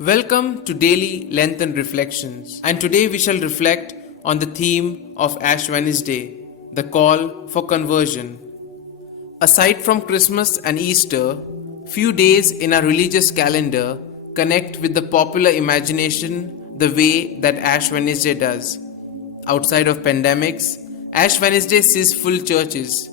Welcome to Daily Lengthened Reflections, and today we shall reflect on the theme of Ash Wednesday, the call for conversion. Aside from Christmas and Easter, few days in our religious calendar connect with the popular imagination the way that Ash Wednesday does. Outside of pandemics, Ash Wednesday sees full churches.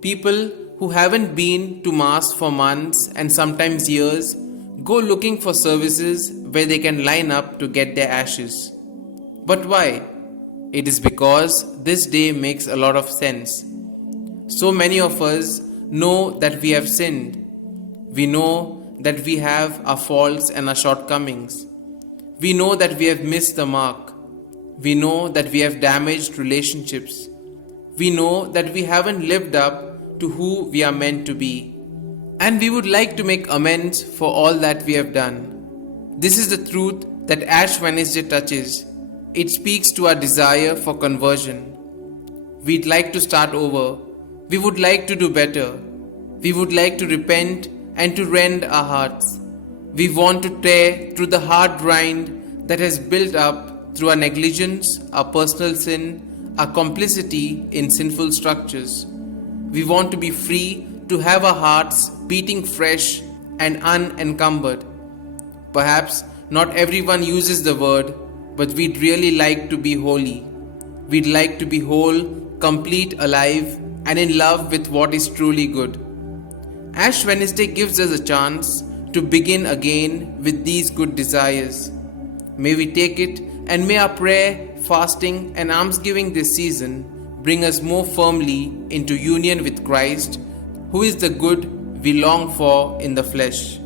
People who haven't been to Mass for months and sometimes years go looking for services where they can line up to get their ashes. But why? It is because this day makes a lot of sense. So many of us know that we have sinned. We know that we have our faults and our shortcomings. We know that we have missed the mark. We know that we have damaged relationships. We know that we haven't lived up to who we are meant to be. And we would like to make amends for all that we have done. This is the truth that Ash Wednesday touches. It speaks to our desire for conversion. We'd like to start over. We would like to do better. We would like to repent and to rend our hearts. We want to tear through the hard rind that has built up through our negligence, our personal sin, our complicity in sinful structures. We want to be free to have our hearts beating fresh and unencumbered. Perhaps not everyone uses the word, but we'd really like to be holy. We'd like to be whole, complete, alive, and in love with what is truly good. Ash Wednesday gives us a chance to begin again with these good desires. May we take it, and may our prayer, fasting, and almsgiving this season bring us more firmly into union with Christ, who is the good we long for in the flesh.